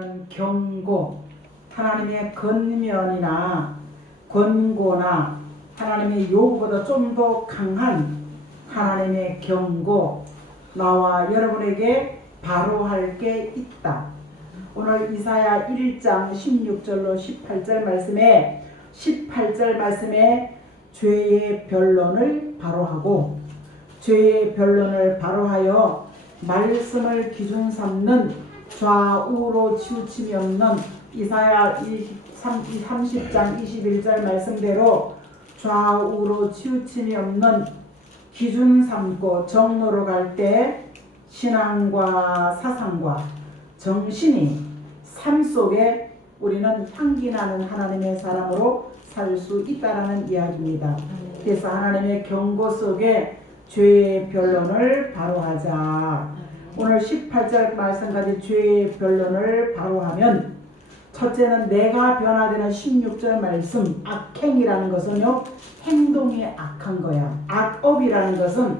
우리는 경고, 하나님의 권면이나 권고나 하나님의 요구보다 좀 더 강한 하나님의 경고, 나와 여러분에게 바로 할 게 있다. 오늘 이사야 1장 16절로 18절 말씀에 죄의 변론을 바로하고, 죄의 변론을 바로하여 말씀을 기준 삼는 좌우로 치우침이 없는 이사야 30장 21절 말씀대로 좌우로 치우침이 없는 기준 삼고 정로로 갈 때 신앙과 사상과 정신이 삶 속에 우리는 향기나는 하나님의 사람으로 살 수 있다라는 이야기입니다. 그래서 하나님의 경고 속에 죄의 변론을 바로하자. 오늘 18절 말씀까지 죄의 변론을 바로하면, 첫째는 내가 변화되는 16절 말씀, 악행이라는 것은요, 행동이 악한 거야. 악업이라는 것은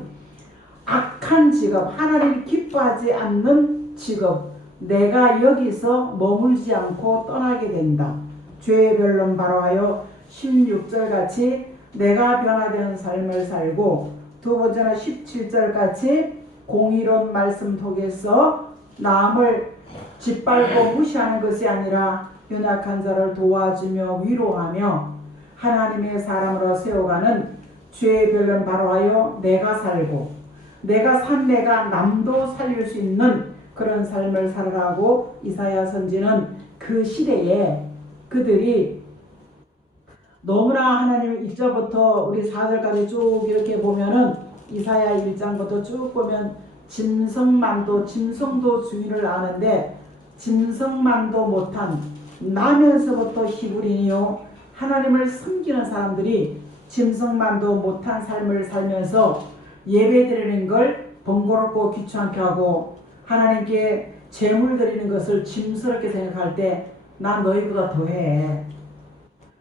악한 직업, 하나님이 기뻐하지 않는 직업, 내가 여기서 머물지 않고 떠나게 된다. 죄의 변론 바로하여 16절 같이 내가 변화되는 삶을 살고, 두 번째는 17절 같이 공의로운 말씀 속에서 남을 짓밟고 무시하는 것이 아니라 연약한 자를 도와주며 위로하며 하나님의 사람으로 세워가는 죄의 변론 바로하여 내가 살고, 내가 산 내가 남도 살릴 수 있는 그런 삶을 살아가고, 이사야 선지는 그 시대에 그들이 너무나 하나님을 1절부터 우리 4절까지 쭉 이렇게 보면은, 이사야 1장부터 쭉 보면 짐승만도 짐승도 주인을 아는데 짐승만도 못한, 나면서부터 히브리니요 하나님을 섬기는 사람들이 짐승만도 못한 삶을 살면서 예배드리는 걸 번거롭고 귀찮게 하고 하나님께 제물 드리는 것을 짐스럽게 생각할 때, 난 너희보다 더해.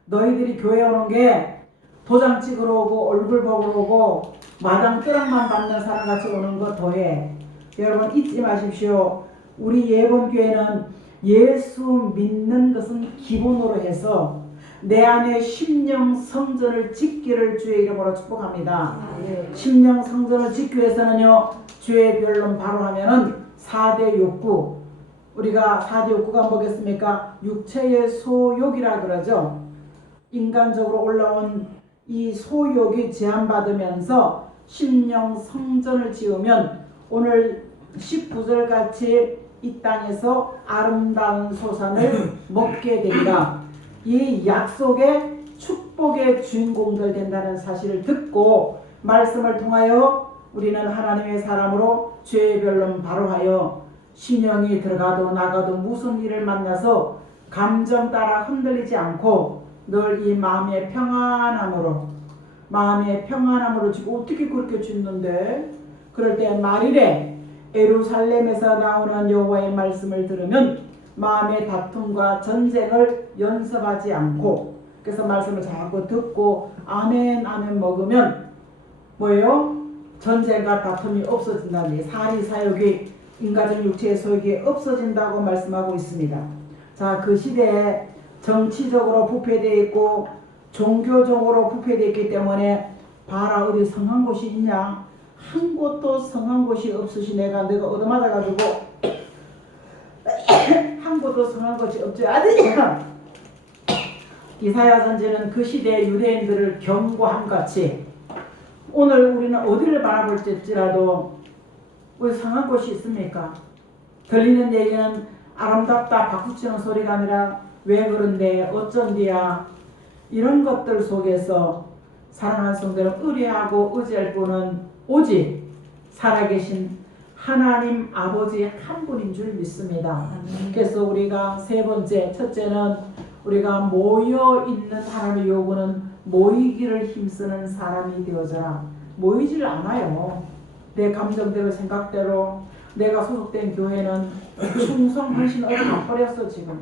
너희들이 교회 오는 게 도장 찍으러 오고 얼굴 보러 오고 마당 벼락만 받는 사람같이 오는 거 더해. 여러분 잊지 마십시오. 우리 예본교회는 예수 믿는 것은 기본으로 해서 내 안에 심령 성전을 짓기를 주의 이름으로 축복합니다. 심령 성전을 짓기 위해서는요, 죄의 변론 바로 하면은 4대 욕구, 우리가 4대 욕구가 뭐겠습니까? 육체의 소욕이라 그러죠. 인간적으로 올라온 이 소욕이 제한받으면서 심령 성전을 지으면 오늘 19절 같이 이 땅에서 아름다운 소산을 먹게 된다. 이 약속의 축복의 주인공들 된다는 사실을 듣고 말씀을 통하여 우리는 하나님의 사람으로 죄의 변론 바로하여 신령이 들어가도 나가도 무슨 일을 만나서 감정 따라 흔들리지 않고 늘 이 마음의 평안함으로 지금 어떻게 그렇게 짓는데? 그럴 때 말이래 예루살렘에서 나오는 여호와의 말씀을 들으면 마음의 다툼과 전쟁을 연습하지 않고, 그래서 말씀을 자꾸 듣고 아멘 아멘 먹으면 뭐예요? 전쟁과 다툼이 없어진다는 얘기, 사리 사욕이 인간적 육체의 소욕이 없어진다고 말씀하고 있습니다. 자, 그 시대에 정치적으로 부패되어 있고 종교적으로 부패되어 있기 때문에 봐라, 어디 성한 곳이 있냐? 한 곳도 성한 곳이 없으시. 내가 얻어맞아가지고 한 곳도 성한 곳이 없지 않으냐? 이사야 선지는 그 시대의 유대인들을 경고함같이 오늘 우리는 어디를 바라볼지라도 우리 성한 곳이 있습니까? 들리는 얘기는 아름답다 박수치는 소리가 아니라 왜 그런데 어쩐디야, 이런 것들 속에서 사랑하는 성도는 의뢰하고 의지할 분은 오직 살아계신 하나님 아버지 한 분인 줄 믿습니다. 그래서 우리가 세 번째, 첫째는 우리가 모여있는 하나님의 요구는 모이기를 힘쓰는 사람이 되어져라. 모이질 않아요. 내 감정대로 생각대로 내가 소속된 교회는 충성 헌신 얻어버렸어. 지금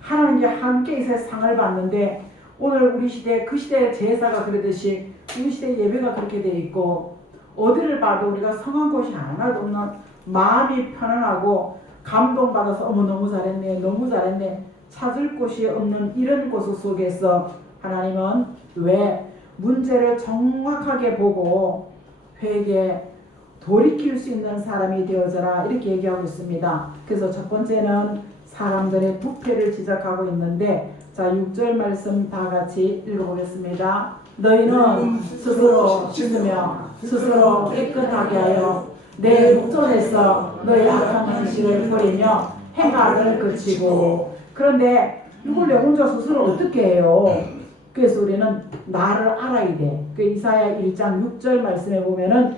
하나님께 함께 있어 상을 받는데, 오늘 우리 시대 그 시대의 제사가 그러듯이 우리 시대 예배가 그렇게 돼 있고, 어디를 봐도 우리가 성한 곳이 하나도 없는, 마음이 편안하고 감동받아서 어머 너무 잘했네 너무 잘했네 찾을 곳이 없는 이런 곳 속에서 하나님은 왜 문제를 정확하게 보고 회개 돌이킬 수 있는 사람이 되어져라 이렇게 얘기하고 있습니다. 그래서 첫 번째는 사람들의 부패를 지적하고 있는데 자 6절 말씀 다 같이 읽어보겠습니다. 너희는 스스로 씻으며 스스로 깨끗하게 하여 내 목전에서 너희 악한 행실을 버리며 행악을 그치고. 그런데 이걸 내 혼자 스스로 어떻게 해요? 그래서 우리는 나를 알아야 돼. 그 이사야 1장 6절 말씀에 보면은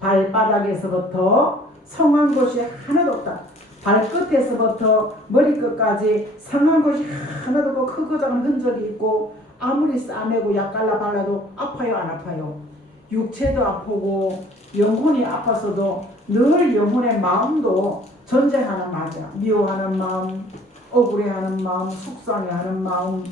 발바닥에서부터 성한 곳이 하나도 없다. 발끝에서부터 머리끝까지 성한 곳이 하나도 없고 크고 작은 흔적이 있고 아무리 싸매고 약 갈라 발라도 아파요 안 아파요? 육체도 아프고 영혼이 아파서도 늘 영혼의 마음도 전쟁하는 마음이야. 미워하는 마음, 억울해하는 마음, 속상해하는 마음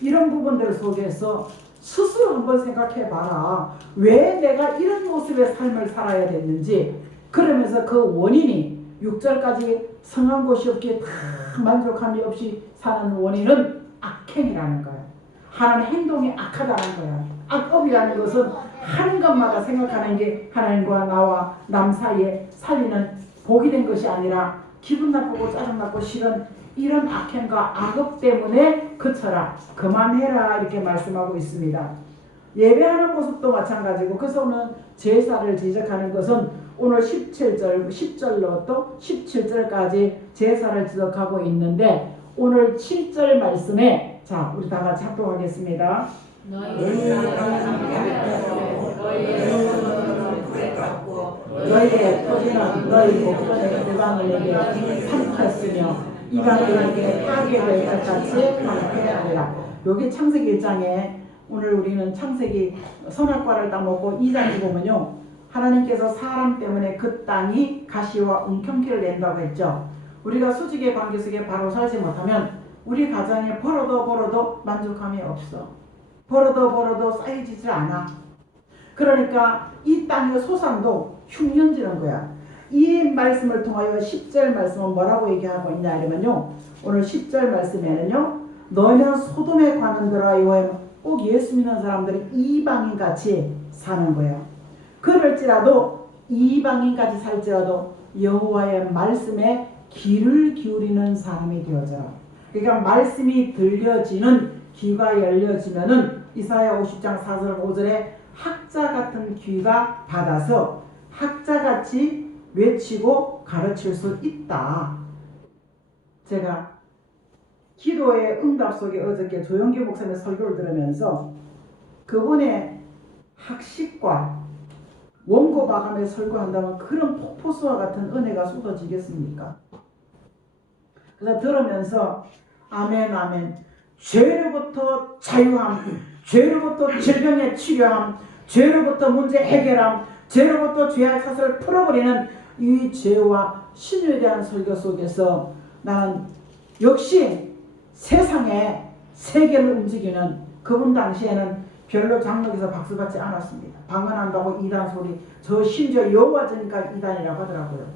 이런 부분들 속에서 스스로 한번 생각해 봐라. 왜 내가 이런 모습의 삶을 살아야 됐는지. 그러면서 그 원인이 6절까지 성한 곳이 없기에 다 만족함이 없이 사는 원인은 악행이라는 거야. 하는 행동이 악하다는 거야. 악업이라는 것은 하는 것마다 생각하는 게 하나님과 나와 남 사이에 살리는 복이 된 것이 아니라 기분 나쁘고 짜증나고 싫은 이런 악행과 악업 때문에 그쳐라 그만해라 이렇게 말씀하고 있습니다. 예배하는 모습도 마찬가지고 그래서 오늘 제사를 지적하는 것은 오늘 17절 10절로부터 17절까지 제사를 지적하고 있는데 오늘 7절 말씀에 자 우리 다 같이 합독하겠습니다. 너희의 토지는 너희 목전에 이방인에게 삼켰으며 이방인에게 파괴될 것 같이 방패하리라. 여기 창세기 1장에 오늘 우리는 창세기 선악과를 따먹고 2장에 보면요 하나님께서 사람 때문에 그 땅이 가시와 웅평기를 낸다고 했죠. 우리가 수직의 관계 속에 바로 살지 못하면 우리 가정에 벌어도 만족함이 없어. 벌어도 쌓여지질 않아. 그러니까 이 땅의 소산도 흉년지는 거야. 이 말씀을 통하여 10절 말씀은 뭐라고 얘기하고 있냐 이러면요 오늘 10절 말씀에는요 너희는 소돔에 관한 거라. 꼭 예수 믿는 사람들이 이방인같이 사는 거예요. 그럴지라도 이방인까지 살지라도 여호와의 말씀에 귀를 기울이는 사람이 되어져라. 그러니까 말씀이 들려지는 귀가 열려지면은 이사야 50장 4절 5절에 학자 같은 귀가 받아서 학자같이 외치고 가르칠 수 있다. 제가 기도의 응답 속에 어저께 조영기 목사님의 설교를 들으면서 그분의 학식과 원고 마감에 설교한다면 그런 폭포수와 같은 은혜가 쏟아지겠습니까? 그래서 들으면서 아멘 아멘 죄로부터 자유함, 죄로부터 질병의 치료함, 죄로부터 문제 해결함, 죄로부터 죄의 사슬을 풀어버리는 이 죄와 신유에 대한 설교 속에서 나는 역시 세상에 세계를 움직이는 그분 당시에는 별로 장로에서 박수받지 않았습니다. 방언한다고 이단 소리, 저 심지어 여호와전이니까 이단이라고 하더라고요.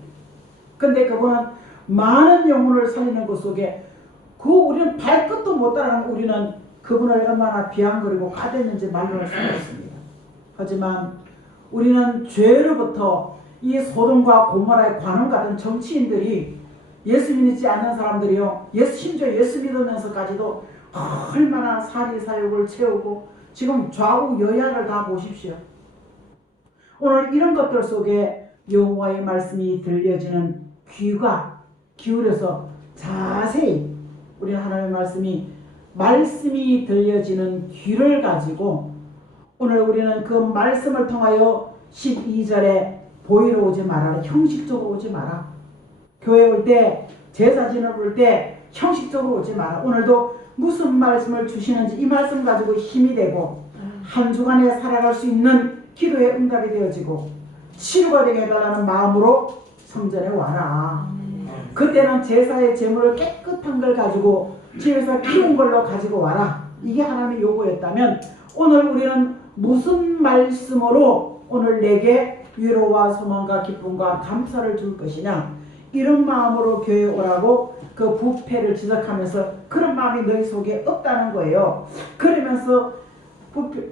근데 그분은 많은 영혼을 살리는 것 속에 그 우리는 발끝도 못 따라가는 우리는 그분을 얼마나 비아거리고 까댔는지 말로 할 수가 없습니다. 하지만 우리는 죄로부터 이 소돔과 고모라의 관원 같은 정치인들이 예수 믿지 않는 사람들이요 심지어 예수 믿으면서까지도 얼마나 사리사욕을 채우고 지금 좌우 여야를 다 보십시오. 오늘 이런 것들 속에 여호와의 말씀이 들려지는 귀가 기울여서 자세히 우리 하나님의 말씀이 들려지는 귀를 가지고 오늘 우리는 그 말씀을 통하여 12절에 보이러 오지 마라. 형식적으로 오지 마라. 교회 올 때 제사 지내볼 때 형식적으로 오지 마라. 오늘도 무슨 말씀을 주시는지 이 말씀 가지고 힘이 되고 한 주간에 살아갈 수 있는 기도의 응답이 되어지고 치료가 되게 해달라는 마음으로 성전에 와라. 그때는 제사의 제물을 깨끗한 걸 가지고 집에서 키운 걸로 가지고 와라. 이게 하나님의 요구였다면 오늘 우리는 무슨 말씀으로 오늘 내게 위로와 소망과 기쁨과 감사를 줄 것이냐. 이런 마음으로 교회에 오라고 그 부패를 지적하면서 그런 마음이 너희 속에 없다는 거예요. 그러면서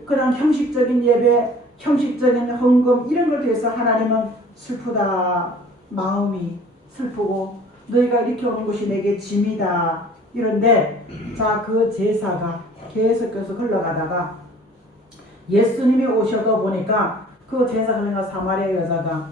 그냥 형식적인 예배, 형식적인 헌금 이런 걸 위해서 하나님은 슬프다. 마음이 슬프고 너희가 이렇게 오는 것이 내게 짐이다. 이런데 자, 그 제사가 계속해서 흘러가다가 예수님이 오셔서 보니까 그 제사 흘러가 사마리아 여자가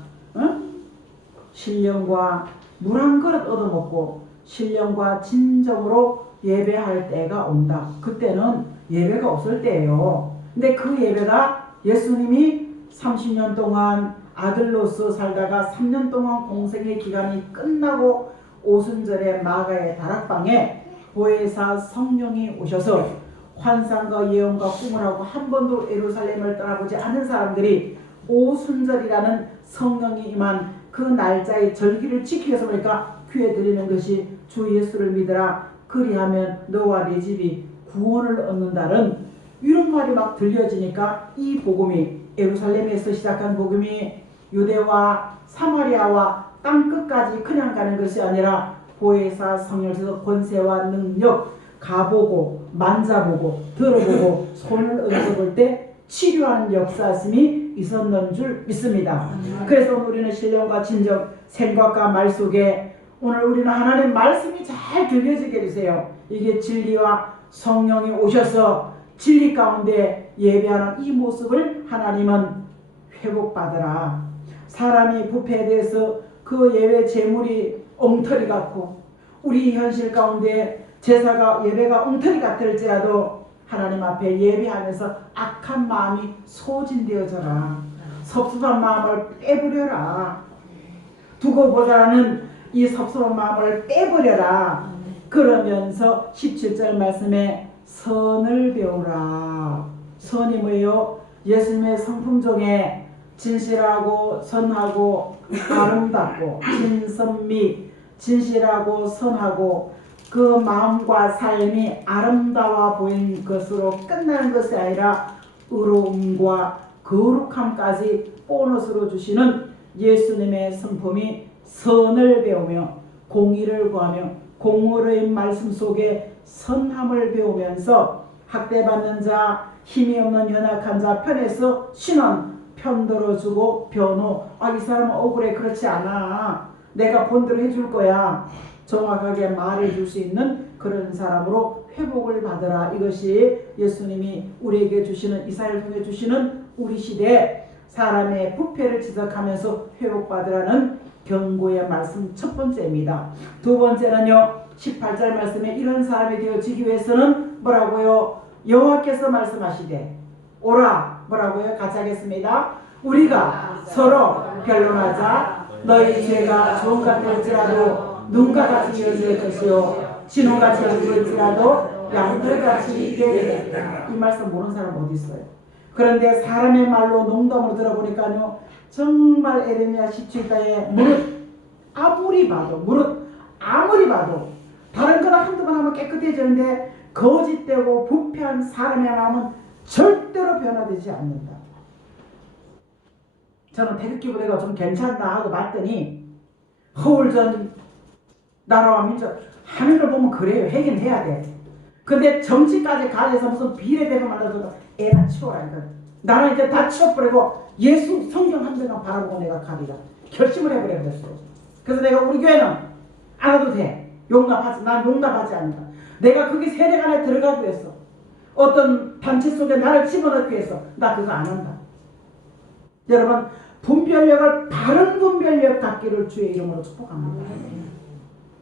신령과 물 한 그릇 얻어먹고 신령과 진정으로 예배할 때가 온다. 그때는 예배가 없을 때예요. 근데 그 예배가 예수님이 30년 동안 아들로서 살다가 3년 동안 공생의 기간이 끝나고 오순절에 마가의 다락방에 보혜사 성령이 오셔서 환상과 예언과 꿈을 하고 한 번도 예루살렘을 떠나보지 않은 사람들이 오순절이라는 성령이 임한 그 날짜의 절기를 지키기 위해서 보니까 귀에 들리는 것이 주 예수를 믿으라 그리하면 너와 네 집이 구원을 얻는다는 이런 말이 막 들려지니까 이 복음이 예루살렘에서 시작한 복음이 유대와 사마리아와 땅끝까지 그냥 가는 것이 아니라 보혜사 성령에서 권세와 능력 가보고 만져보고 들어보고 손을 얹어볼 때 치료하는 역사심이 있었는 줄 믿습니다. 그래서 우리는 신령과 진정 생각과 말 속에 오늘 우리는 하나님 말씀이 잘 들려지게 해주세요. 이게 진리와 성령이 오셔서 진리 가운데 예배하는 이 모습을 하나님은 회복받으라. 사람이 부패에 대해서 그 예배 제물이 엉터리 같고 우리 현실 가운데 제사가 예배가 엉터리 같을지라도 하나님 앞에 예배하면서 악한 마음이 소진되어져라. 섭섭한 마음을 빼버려라. 두고 보자는 이 섭섭한 마음을 빼버려라. 그러면서 17절 말씀에 선을 배우라. 선이 뭐예요? 예수님의 성품 중에 진실하고 선하고 아름답고 진선미 진실하고 선하고 그 마음과 삶이 아름다워 보이는 것으로 끝나는 것이 아니라 의로움과 거룩함까지 보너스로 주시는 예수님의 성품이 선을 배우며 공의를 구하며 공의의 말씀 속에 선함을 배우면서 학대받는 자, 힘이 없는 연약한 자 편에서 신원 편 들어주고 변호. 이 사람은 억울해. 그렇지 않아. 내가 본대로 해줄 거야. 정확하게 말해줄 수 있는 그런 사람으로 회복을 받으라. 이것이 예수님이 우리에게 주시는 이사야를 통해 주시는 우리 시대 사람의 부패를 지적하면서 회복받으라는 경고의 말씀 첫 번째입니다. 두 번째는요. 18절 말씀에 이런 사람이 되어지기 위해서는 뭐라고요? 여호와께서 말씀하시되 오라. 뭐라고요? 같이 하겠습니다. 우리가 서로 변론하자. 너희 죄가 좋은 같을지라도 눈과 같이 이어질 것이요 진홍같이 이어질지라도 양털같이 이어지리라. 이 말씀 모르는 사람 어디 있어요? 그런데 사람의 말로 농담으로 들어보니까요 정말 에레미야 17장에 무릇 아무리 봐도 다른 거나 한두 번 하면 깨끗해지는데 거짓되고 부패한 사람의 마음은 절대로 변화되지 않는다. 저는 태극기고 내가 좀 괜찮다 하고 봤더니 허울전 나라와 민족 하는 걸 보면 그래요. 하긴 해야 돼. 근데 정치까지 가져서 무슨 비례대표 만들어서 애나 치워라. 나는 이제 다 치워버리고 예수 성경 한 대만 바라보고 내가 가리라 결심을 해버렸어. 그래서 내가 우리 교회는 안 해도 돼. 난 용납하지 않는다. 내가 그게 세력 안에 들어가기 위해서 어떤 단체 속에 나를 집어넣기 위해서 나 그거 안 한다. 여러분 분별력을 바른 분별력 갖기를 주의 이름으로 축복합니다.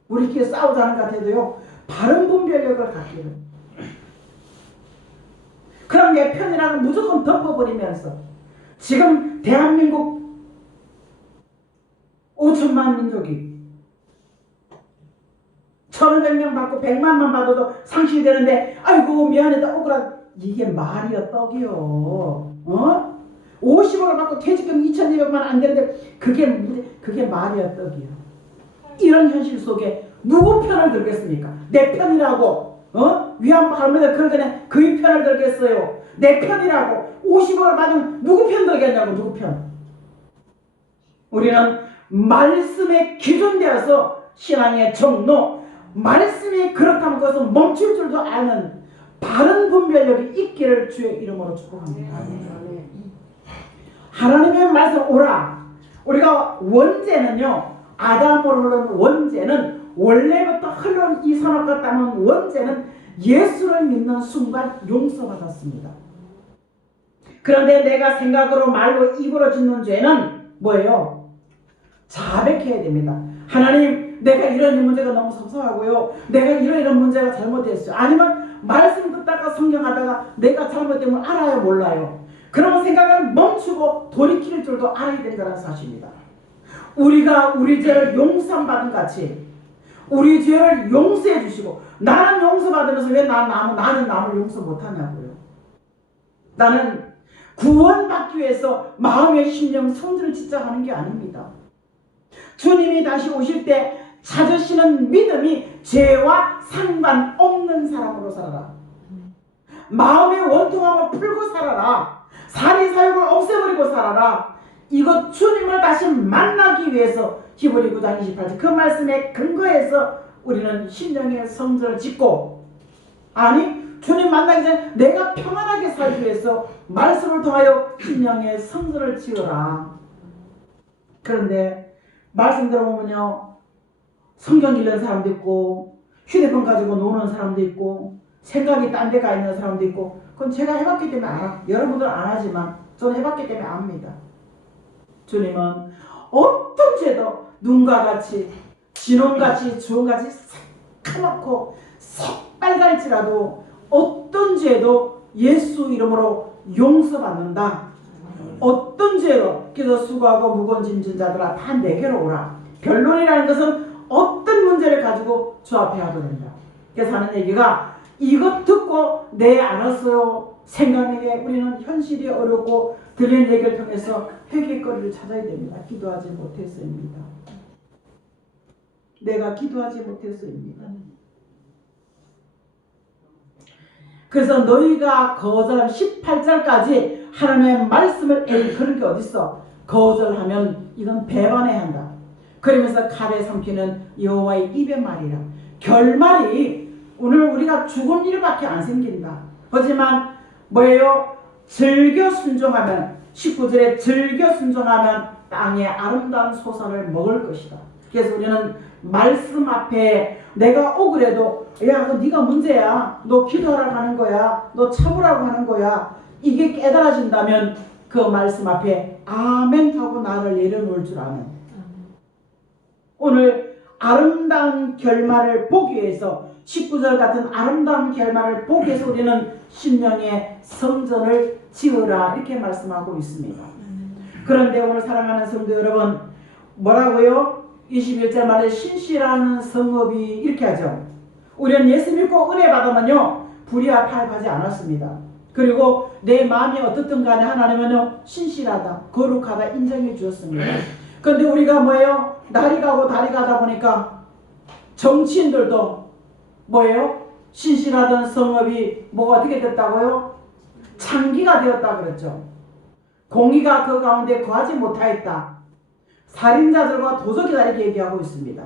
우리끼리 싸우자는 것 같아도요 바른 분별력을 갖기를. 그럼 내 편이라는 무조건 덮어버리면서 지금 대한민국 5천만 민족이 1,500명 받고 100만만 받아도 상실되는데 아이고 미안하다 억울하다. 이게 말이여 떡이요. 50억을 받고 퇴직금 2,200만 안 되는데 그게 말이여 떡이요. 이런 현실 속에 누구 편을 들겠습니까? 내 편이라고 위안부할머니들 그러더니 그의 편을 들겠어요. 내 편이라고 50억을 받으면 누구 편 들겠냐고. 누구 편. 우리는 말씀에 기준되어서 신앙의 정로, 말씀이 그렇다면 그것은 멈출 줄도 아는 바른 분별력이 있기를 주의 이름으로 축복합니다. 하나님의 말씀 오라. 우리가 원죄는요, 아담으로 흐른 원죄는, 원래부터 흘러온 이 선악과 땅은 원죄는 예수를 믿는 순간 용서받았습니다. 그런데 내가 생각으로 말로 입으로 짓는 죄는 뭐예요? 자백해야 됩니다. 하나님, 내가 이런 문제가 너무 섭섭하고요, 내가 이런 문제가 잘못했어요. 아니면 말씀 듣다가 성경하다가 내가 잘못된 걸 알아요, 몰라요? 그런 생각을 멈추고 돌이킬 줄도 알아야 되는 거라는 사실입니다. 우리가 우리 죄를 용서받은 같이 우리 죄를 용서해 주시고, 나는 용서받으면서 왜 나는 남을 용서 못하냐고요. 나는 구원받기 위해서 마음의 심령 성전을 짓자 하는 게 아닙니다. 주님이 다시 오실 때 찾으시는 믿음이 죄와 상관없는 사람으로 살아라. 마음의 원통함을 풀고 살아라. 사리사욕을 없애버리고 살아라. 이것 주님을 다시 만나기 위해서 히브리 9장 28절 그 말씀에 근거해서 우리는 심령의 성전을 짓고, 아니 주님 만나기 전에 내가 평안하게 살기 위해서 말씀을 통하여 심령의 성전을 지어라. 그런데 말씀 들어보면요, 성경 읽는 사람도 있고 휴대폰 가지고 노는 사람도 있고 생각이 딴 데 가 있는 사람도 있고, 그건 제가 해봤기 때문에 알아. 여러분들은 안 하지만 저는 해봤기 때문에 압니다. 주님은 어떤 죄도 눈과 같이 진홍같이 주홍같이 새까맣고 새빨갈지라도 어떤 죄도 예수 이름으로 용서받는다. 어떤 죄로. 그래서 수고하고 무거운 짐진 자들아 다 내게로 오라. 변론이라는 것은 어떤 문제를 가지고 주 앞에 하도 된다. 그래서 하는 얘기가, 이것 듣고 네 알았어요 생각내게 우리는 현실이 어렵고 들리는 얘기를 통해서 회개거리를 찾아야 됩니다. 기도하지 못해서입니다. 내가 기도하지 못해서입니다. 그래서 너희가 거절하면 18절까지 하나님의 말씀을, 에이 그런 게 어딨어, 거절하면 이건 배반해야 한다. 그러면서 칼에 삼키는 여호와의 입의 말이라. 결말이 오늘 우리가 죽은 일밖에 안 생긴다. 하지만 뭐예요? 즐겨 순종하면, 19절에 즐겨 순종하면 땅의 아름다운 소산을 먹을 것이다. 그래서 우리는 말씀 앞에 내가 억울해도, 야 그거 네가 문제야, 너 기도하라고 하는 거야, 너 참으라고 하는 거야, 이게 깨달아진다면 그 말씀 앞에 아멘 하고 나를 내려놓을 줄 아는, 오늘 아름다운 결말을 보기 위해서, 19절 같은 아름다운 결말을 보기 위해서 우리는 신령의 성전을 지으라 이렇게 말씀하고 있습니다. 그런데 오늘 사랑하는 성도 여러분, 뭐라고요? 21절 말에 신실한 성읍이 이렇게 하죠. 우리는 예수 믿고 은혜 받으면요 불의와 타협하지 않았습니다. 그리고 내 마음이 어떻든 간에 하나님은요 신실하다, 거룩하다 인정해 주었습니다. 그런데 우리가 뭐예요? 날이 가고 달이 가다 보니까 정치인들도 뭐예요? 신실하던 성읍이 뭐가 어떻게 됐다고요? 창기가 되었다 그랬죠. 공의가 그 가운데 거하지 못하였다. 살인자들과 도적이다 이렇게 얘기하고 있습니다.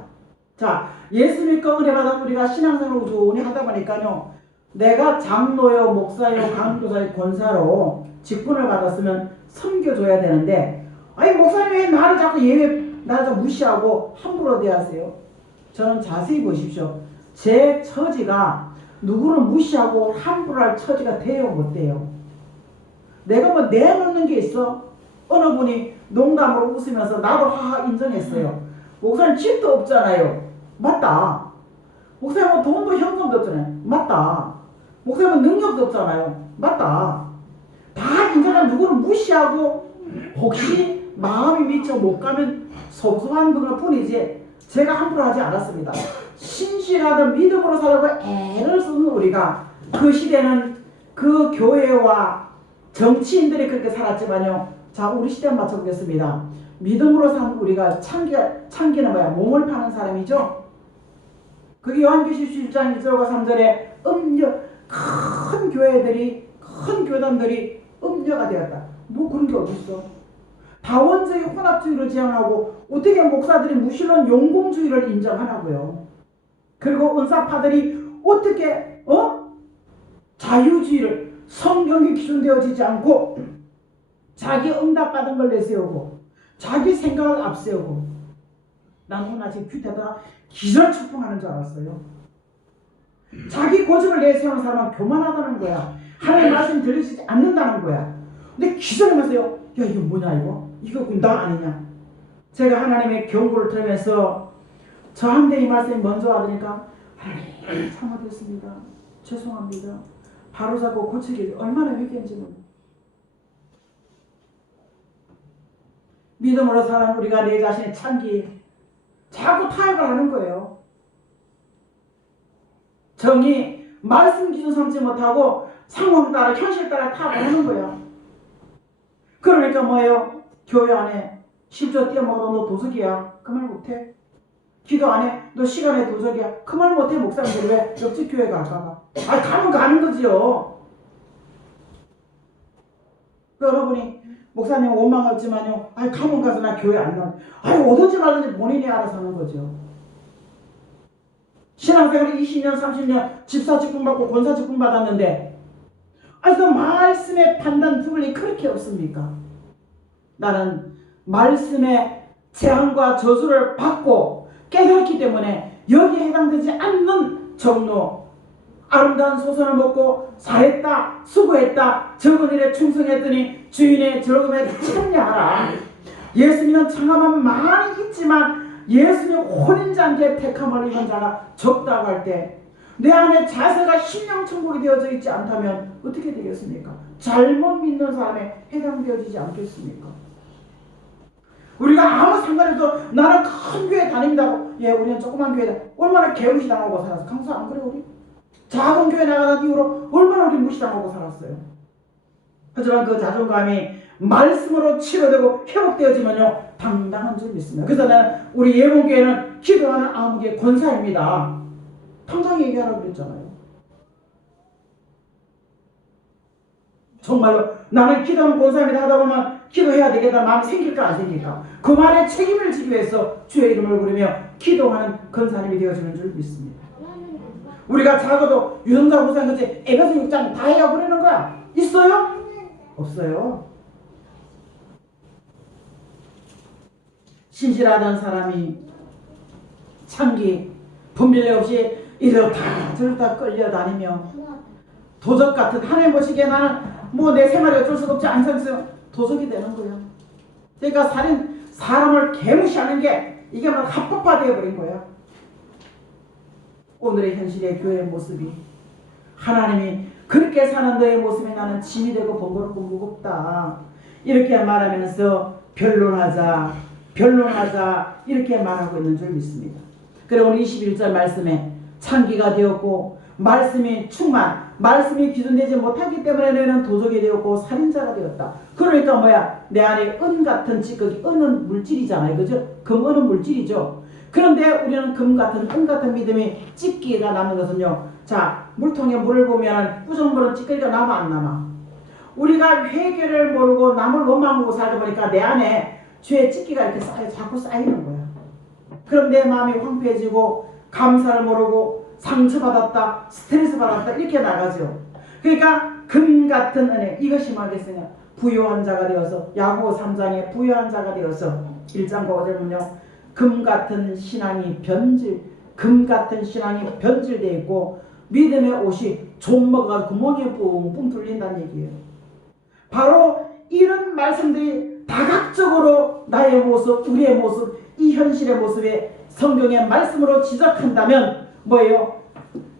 자, 예수 믿고 은혜 받은 우리가 신앙생활을 꾸준히 하다 보니까요, 내가 장로요, 목사요, 강도사요, 권사로 직분을 받았으면 섬겨줘야 되는데, 아니 목사님 왜 나를 자꾸 나를 좀 무시하고 함부로 대하세요? 저는 자세히 보십시오. 제 처지가 누구를 무시하고 함부로 할 처지가 돼요, 못 돼요? 내가 뭐 내놓는 게 있어? 어느 분이 농담으로 웃으면서 나도 하하 인정했어요. 목사님 집도 없잖아요. 맞다. 목사님은 돈도 현금도 없잖아요. 맞다. 목사님은 능력도 없잖아요. 맞다. 다 인정한 누구를 무시하고 혹시 마음이 미쳐 못 가면 섭섭한 분일 뿐이지 제가 함부로 하지 않았습니다. 신실하던 믿음으로 살고 애를 쓰는 우리가, 그 시대는 그 교회와 정치인들이 그렇게 살았지만요, 자 우리 시대에 맞춰보겠습니다. 믿음으로 사는 우리가 창기는 뭐야? 몸을 파는 사람이죠. 그게 요한계시록 11장 1절과 3절에 큰 교회들이, 큰 교단들이 음녀가 되었다. 뭐 그런 게 어딨어? 다원주의 혼합주의를 지향하고 어떻게 목사들이 무신론 용공주의를 인정하냐고요. 그리고 은사파들이 어떻게 자유주의를 성경이 기준되어지지 않고 자기 응답받은 걸 내세우고 자기 생각을 앞세우고 난 오늘 아침 큐테다가 기절초풍하는 줄 알았어요. 자기 고집을 내세우는 사람은 교만하다는 거야. 하나님의 말씀 들리지 않는다는 거야. 근데 기절하면서요. 야 이거 뭐냐 이거? 이거 나 아니냐? 제가 하나님의 경고를 들으면서 저한테 이 말씀이 먼저 와드니까 하나님 잘못했습니다. 죄송합니다. 바로잡고 고치기 얼마나 회개인지 모르겠어요. 믿음으로 사는 우리가 내 자신의 창기 자꾸 타협을 하는 거예요. 정이 말씀 기준 삼지 못하고 상황 따라 현실 따라 타협을 하는 거예요. 그러니까 뭐예요? 교회 안에 10조 띄어먹어도 너 도둑이야. 그 말 못해. 기도 안 해. 너 시간에 도적이야. 그 말 못해. 목사님들 왜 옆집 교회 갈까봐. 가면 가는 거지요. 여러분이 목사님 원망 없지만요. 가면 가서 나 교회 안 나와. 오든지 말든지 본인이 알아서 하는 거죠. 신앙생활 20년 30년 집사 직분 받고 권사 직분 받았는데 그 말씀의 판단 부분이 그렇게 없습니까? 나는 말씀의 재앙과 저주를 받고 깨달았기 때문에 여기에 해당되지 않는 정로 아름다운 소선을 먹고 잘했다 수고했다 적은 일에 충성했더니 주인의 즐거움에 참여하라. 예수님은 청함은 많이 있지만 예수님 혼인잔치에 택함을 입은 자가 적다고 할 때 내 안에 자세가 심령천국이 되어져 있지 않다면 어떻게 되겠습니까? 잘못 믿는 사람에 해당되어지지 않겠습니까? 우리가 아무 상관없어 나는 큰 교회 다닌다고 우리는 조그만 교회다 얼마나 개무시당하고 살았어. 강수 안 그래 우리? 작은 교회 나가는 이후로 얼마나 우리 무시당하고 살았어요. 하지만 그 자존감이 말씀으로 치료되고 회복되어지면요 당당한 줄 믿습니다. 그래서 나는 우리 예봉교회는 기도하는 아무개 권사입니다. 당당히 얘기하라고 그랬잖아요. 정말로 나는 기도하는 권사입니다 하다 보면 기도해야 되겠다 마음이 생길까 안 생길까 그 말에 책임을 지기 위해서 주의 이름을 부르며 기도하는 권사님이 되어지는 줄 믿습니다. 우리가 작아도 유성자 고사한 것이 에베소 6장 다 해야 버리는 거야. 있어요? 없어요. 신실하던 사람이 창기 분별력 없이 이렇다 저렇다 끌려다니며 도적 같은 하나님 보시기에 나는 내 생활이 어쩔 수가 없지 않겠어요. 도적이 되는 거예요. 그러니까 사람을 개무시하는 게 이게 합법화되어 버린 거예요. 오늘의 현실의 교회의 모습이 하나님이 그렇게 사는 너의 모습이 나는 짐이 되고 번거롭고 무겁다 이렇게 말하면서 변론하자 이렇게 말하고 있는 줄 믿습니다. 그리고 오늘 21절 말씀에 창기가 되었고 말씀이 말씀이 기준되지 못하기 때문에 너희는 도적이 되었고 살인자가 되었다. 그러니까 내 안에 은 같은 찌꺼기 은은 물질이잖아요. 그죠? 금은은 물질이죠. 그런데 우리는 금 같은 은 같은 믿음이 찌꺼기가 남는 것은요. 자, 물통에 물을 보면 꾸정물은 찌꺼기가 남아 안 남아? 우리가 회개를 모르고 남을 원망하고 살다 보니까 내 안에 죄의 찌꺼기가 이렇게 자꾸 쌓이는 거야. 그럼 내 마음이 황폐해지고 감사를 모르고 상처받았다 스트레스 받았다 이렇게 나가죠. 그러니까 금 같은 은혜 이것이 뭐겠으냐 부요한 자가 되어서 야고보 3장에 부요한 자가 되어서 1장과 5절 보면요 금 같은 신앙이 변질되어 있고 믿음의 옷이 좀 먹어가지고 구멍에 뿡뿡 뚫린다는 얘기예요. 바로 이런 말씀들이 다각적으로 나의 모습 우리의 모습 이 현실의 모습에 성경의 말씀으로 지적한다면 뭐예요?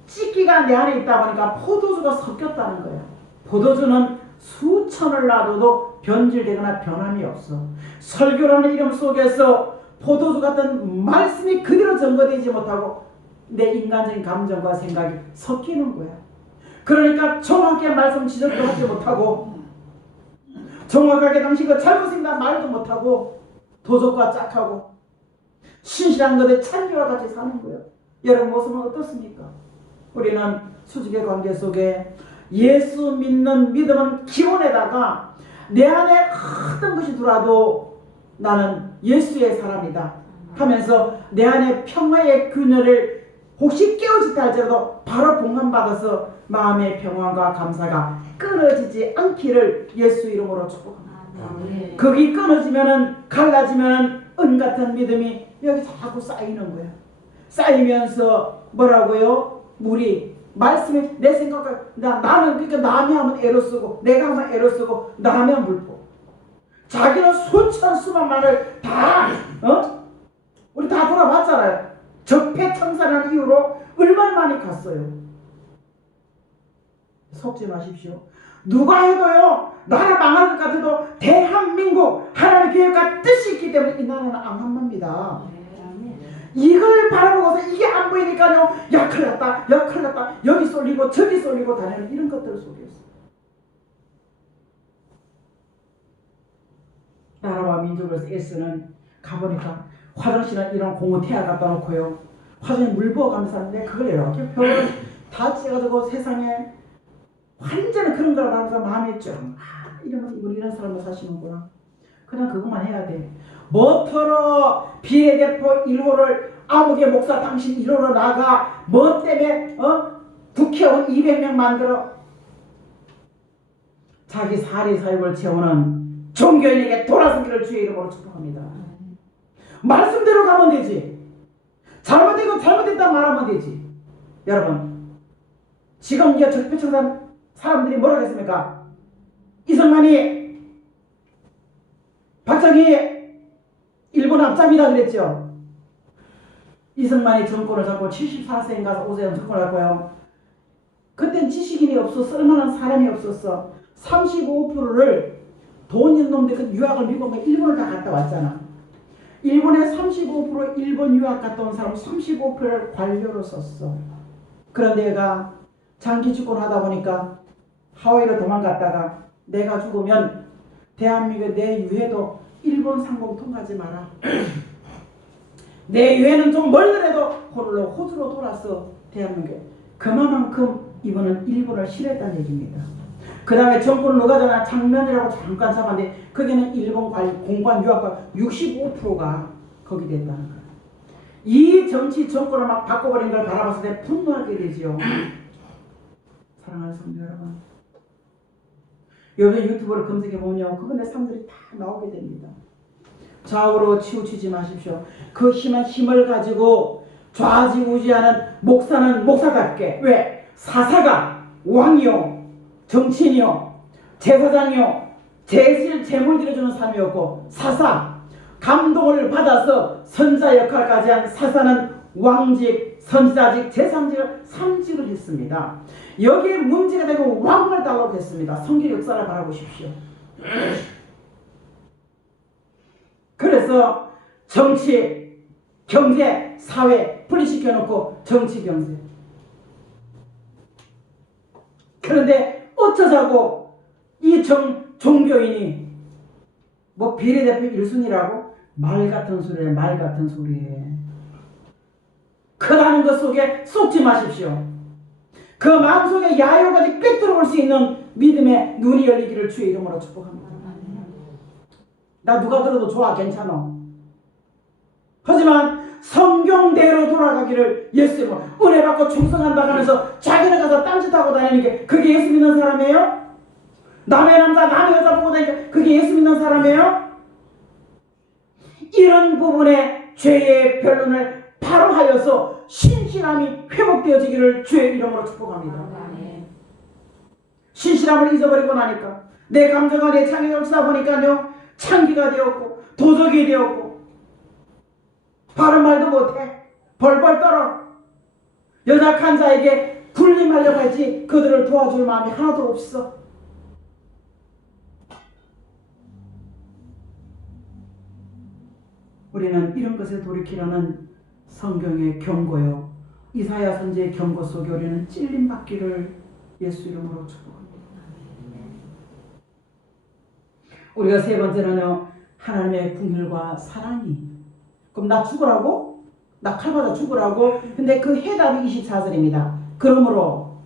찌기가 내 안에 있다 보니까 포도주가 섞였다는 거예요. 포도주는 수천을 놔둬도 변질되거나 변함이 없어. 설교라는 이름 속에서 포도주 같은 말씀이 그대로 전거되지 못하고 내 인간적인 감정과 생각이 섞이는 거야. 그러니까 정확하게 말씀 지적도 하지 못하고 정확하게 당신 그 잘못입니다 말도 못하고 도적과 짝하고 신실한 것에 찬기와 같이 사는 거예요. 여러분 모습은 어떻습니까? 우리는 수직의 관계 속에 예수 믿는 믿음은 기본에다가 내 안에 어떤 것이 들어와도 나는 예수의 사람이다 하면서 내 안에 평화의 균열을 혹시 깨어지다 할지라도 바로 봉헌받아서 마음의 평안과 감사가 끊어지지 않기를 예수 이름으로 축복합니다. 거기 끊어지면은 갈라지면은 은 같은 믿음이 여기 자꾸 쌓이는 거예요. 쌓이면서 뭐라고요? 물이 말씀이 내 생각을 나는 그러니까 남이 하면 애로 쓰고 내가 하면 애로 쓰고 남이 하면 물고 자기는 수천 수만만을 다 우리 다 돌아봤잖아요. 적폐청산한 이후로 얼마나 많이 갔어요. 속지 마십시오. 누가 해도요 나라 망할 것 같아도 대한민국 하나님의 계획과 뜻이 있기 때문에 이 나라는 안 합니다. 이걸 바라보고서 이게 안 보이니까요 야 큰일 났다 야 큰일 났다 여기 쏠리고 저기 쏠리고 다니는 이런 것들 속에서 나라와 민족을 애쓰는 가보니까 화장실에 이런 고무 태아 갖다 놓고요 화장에 물 부어가면서 하는데 그걸 이렇게 벽을 다 째가지고 세상에 완전히 그런 걸 바라면서 마음이 좀 이러면서 이런 사람도 사시는구나. 그냥 그것만 해야 돼. 뭐터러 비례대표 1호를 아무개 목사 당신 1호로 나가 뭐 때문에 국회의원 200명 만들어 자기 사리 사욕을 채우는 종교인에게 돌아서기를 주의 이름으로 축복합니다. 말씀대로 가면 되지. 잘못되고 잘못됐다 말하면 되지. 여러분 지금 이제 적폐청산 사람들이 뭐라고 했습니까? 이승만이 박정희 일본 앞잡이다 그랬죠. 이승만이 정권을 잡고 74세인 가서 5세 정권을 잡고요. 그땐 지식인이 없어 쓸만한 사람이 없었어. 35%를 돈 있는 놈들 그 유학을 미국 일본을 다 갔다 왔잖아. 일본에 35% 일본 유학 갔다 온 사람 35%를 관료로 썼어. 그런데 얘가 장기 집권하다 보니까 하와이로 도망갔다가 내가 죽으면 대한민국 내 유해도 일본 상공 통하지 마라. 내 유해는 좀 멀더라도 호주로 돌아서 대한민국에 그만큼 이번은 일본을 싫어했다는 얘기입니다. 그 다음에 정권을 누가잖아 장면이라고 잠깐 잡았는데 거기는 일본 공관 유학과 65%가 거기 됐다는 거야. 이 정치 정권을 막 바꿔버린 걸 바라봤을 때 분노하게 되지요. 사랑하는 성도 여러분, 요즘 유튜브를 검색해보면 그거 내 사람들이 다 나오게 됩니다. 좌우로 치우치지 마십시오. 그 힘을 가지고 좌지우지하는 목사는 목사답게 왜? 사사가 왕이요 정치인이요 제사장이요 재물 들여주는 사람이었고 사사 감동을 받아서 선자 역할까지 한 사사는 왕직, 선지자직, 제상직을 3직을 했습니다. 여기에 문제가 되고 왕을 달라고 했습니다. 성경 역사를 바라보십시오. 그래서 정치, 경제, 사회 분리시켜놓고 정치, 경제. 그런데 어쩌자고 이 종교인이 뭐 비례대표 1순위라고 말 같은 소리에 말 같은 소리에 그라는 것 속에 속지 마십시오. 그 마음속에 야유까지 꿰뚫어 볼 수 있는 믿음의 눈이 열리기를 주의 이름으로 축복합니다. 나 누가 들어도 좋아 괜찮아. 하지만 성경대로 돌아가기를 예수 이름으로 은혜 받고 충성한다 하면서 자기는 가서 딴짓하고 다니는 게 그게 예수 믿는 사람이에요? 남의 남자 남의 여자 보고 다니니까 그게 예수 믿는 사람이에요? 이런 부분에 죄의 변론을 바로 하여서 신실함이 회복되어지기를 주의 이름으로 축복합니다. 신실함을 잊어버리고 나니까 내 감정과 내 창의력을 쓰다 보니까요 창기가 되었고 도적이 되었고 바른 말도 못해 벌벌 떨어 연약한 자에게 군림하려고 하지 그들을 도와줄 마음이 하나도 없어. 우리는 이런 것에 돌이키라는 성경의 경고요. 이사야 선지의 경고 속에 우리는 찔림받기를 예수 이름으로 축복합니다. 우리가 세 번째는요. 하나님의 긍휼과 사랑이. 그럼 나 죽으라고? 나 칼 맞아 죽으라고? 근데 그 해답이 24절입니다. 그러므로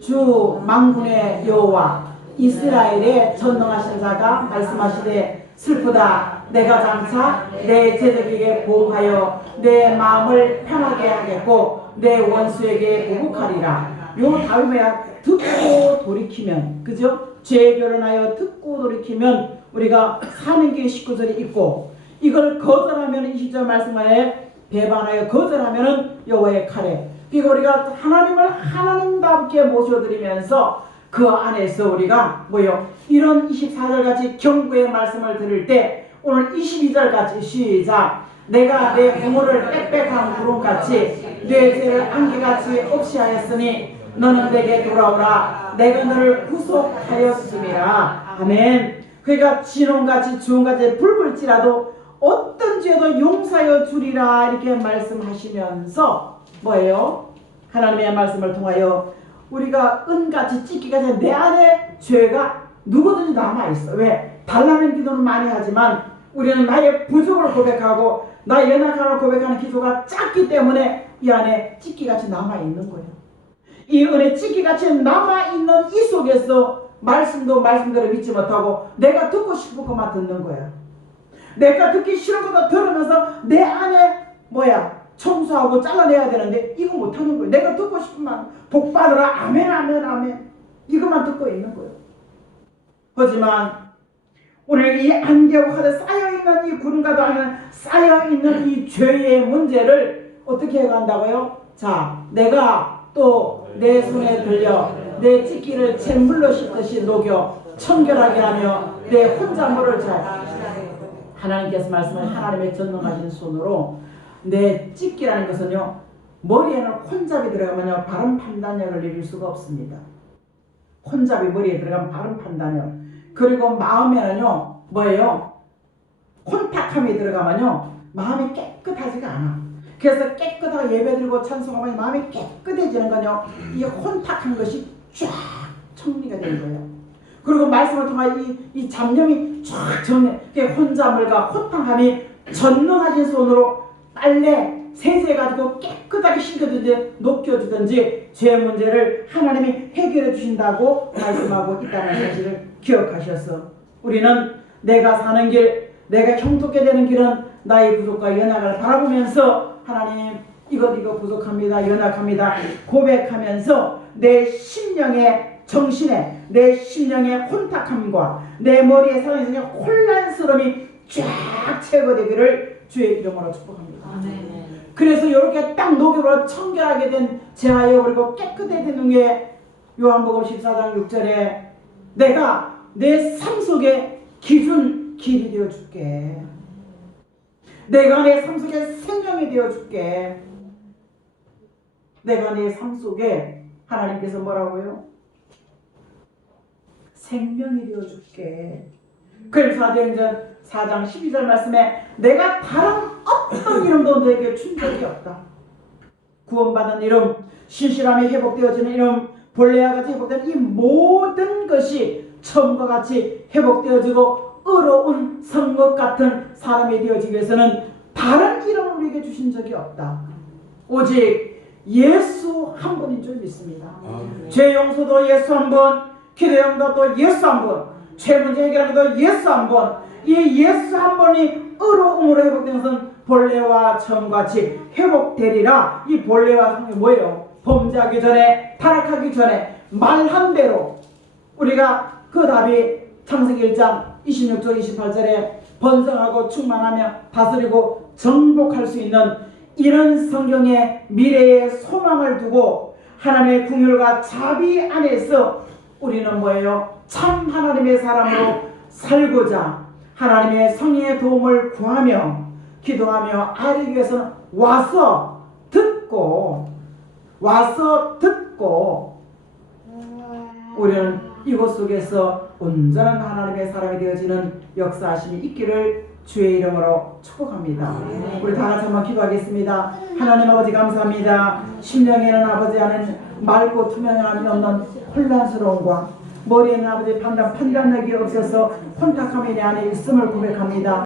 주 만군의 여호와 이스라엘의 전능하신 자가 말씀하시되 슬프다 내가 장차 내 제적에게 보호하여 내 마음을 편하게 하겠고 내 원수에게 보복하리라. 요 다음에 뭐야? 듣고 돌이키면, 그죠? 죄 결혼하여 듣고 돌이키면 우리가 사는 게 19절이 있고, 이걸 거절하면 20절 말씀 안에 배반하여 거절하면은 여호와의 칼에. 그러니까 우리가 하나님을 하나님답게 모셔드리면서 그 안에서 우리가 뭐요? 이런 24절 같이 경고의 말씀을 들을 때 오늘 22절 같이 시작. 내가 내 부모를 빽빽한 구름같이 내 죄를 안개같이 없이 하였으니 너는 내게 돌아오라. 내가 너를 구속하였음이라. 아멘. 그러니까 진홍같이 주홍같이 붉을지라도 어떤 죄도 용서하여 주리라 이렇게 말씀하시면서 뭐예요? 하나님의 말씀을 통하여 우리가 은같이 찢기같이 내 안에 죄가 누구든지 남아있어. 왜? 달라는 기도는 많이 하지만 우리는 나의 부족을 고백하고 나의 연약함을 고백하는 기도가 작기 때문에 이 안에 찢기같이 남아있는 거예요. 이 은혜 찢기같이 남아있는 이 속에서 말씀도 말씀대로 믿지 못하고 내가 듣고 싶은 것만 듣는 거야. 내가 듣기 싫은 것도 들으면서 내 안에 뭐야? 청소하고 잘라내야 되는데 이거 못하는 거예요. 내가 듣고 싶은 말 복 받으라 아멘 아멘 아멘 이것만 듣고 있는 거예요. 하지만 오늘 이 안개와 하되 쌓여있는 이 구름과도 아니라 쌓여있는 이 죄의 문제를 어떻게 해간다고요? 자, 내가 또 내 손에 들려 내 찢기를 잿물로 씻듯이 녹여 청결하게 하며 내 혼자물을 잘 하나님께서 말씀하신 하나님의 전능하신 손으로 내 찢기라는 것은요, 머리에는 혼잡이 들어가면요 바른 판단력을 이룰 수가 없습니다. 혼잡이 머리에 들어가면 바른 판단력. 그리고 마음에는요 뭐예요? 혼탁함이 들어가면요 마음이 깨끗하지가 않아. 그래서 깨끗하게 예배드리고 찬송하면 마음이 깨끗해지는 건요 이 혼탁한 것이 쫙 정리가 되는 거예요. 그리고 말씀을 통해 이 잡념이 쫙 정리, 혼자물과 호탕함이 전능하신 손으로 빨래 세제해가지고 깨끗하게 씻겨주든지 녹여주든지 죄 문제를 하나님이 해결해 주신다고 말씀하고 있다는 사실을 기억하셔서 우리는 내가 사는 길, 내가 형통케 되는 길은 나의 부족과 연약을 바라보면서 하나님 이것 부족합니다, 연약합니다 고백하면서 내 심령의 정신에 내 심령의 혼탁함과 내 머리에 사는 혼란스러움이 쫙 제거되기를 주의 이름으로 축복합니다. 아멘. 그래서 이렇게 딱 녹여버려 청결하게 된 제하여 그리고 깨끗해진 후에 요한복음 14장 6절에 내가 내 삶 속에 기준 길이 되어줄게. 내가 내 삶 속에 생명이 되어줄게. 내가 내 삶 속에 하나님께서 뭐라고요? 생명이 되어줄게. 그래서 사도행전 4장 12절 말씀에 내가 다른 어떤 이름도 너에게 준 적이 없다. 구원받은 이름, 신실함이 회복되어지는 이름, 본래와 같이 회복되는 이 모든 것이 처음과 같이 회복되어지고 의로운 성것 같은 사람이 되어지기 위해서는 다른 이름을 우리에게 주신 적이 없다. 오직 예수 한 분인 줄 믿습니다. 죄 용서도 예수 한 분, 기도 응답도 예수 한 분, 죄 문제 해결하는 것도 예수 한 분. 이 예수 한 분이 의로움으로 회복된 것은 본래와 처음같이 회복되리라. 이 본래와 성이 뭐예요? 범죄하기 전에, 타락하기 전에 말한 대로 우리가 그 답이 창세기 1장 26절 28절에 번성하고 충만하며 다스리고 정복할 수 있는 이런 성경의 미래의 소망을 두고 하나님의 긍휼과 자비 안에서 우리는 뭐예요? 참 하나님의 사람으로 살고자 하나님의 성령의 도움을 구하며 기도하며 아뢰기 위해서는 와서 듣고 우리는 이곳 속에서 온전한 하나님의 사람이 되어지는 역사하심이 있기를 주의 이름으로 축복합니다. 우리 다 같이 한번 기도하겠습니다. 하나님 아버지 감사합니다. 심령에는 아버지 안에는 맑고 투명함이 없는 혼란스러움과 머리에는 아버지 판단력이 없어서 혼탁함이 내 안에 있음을 고백합니다.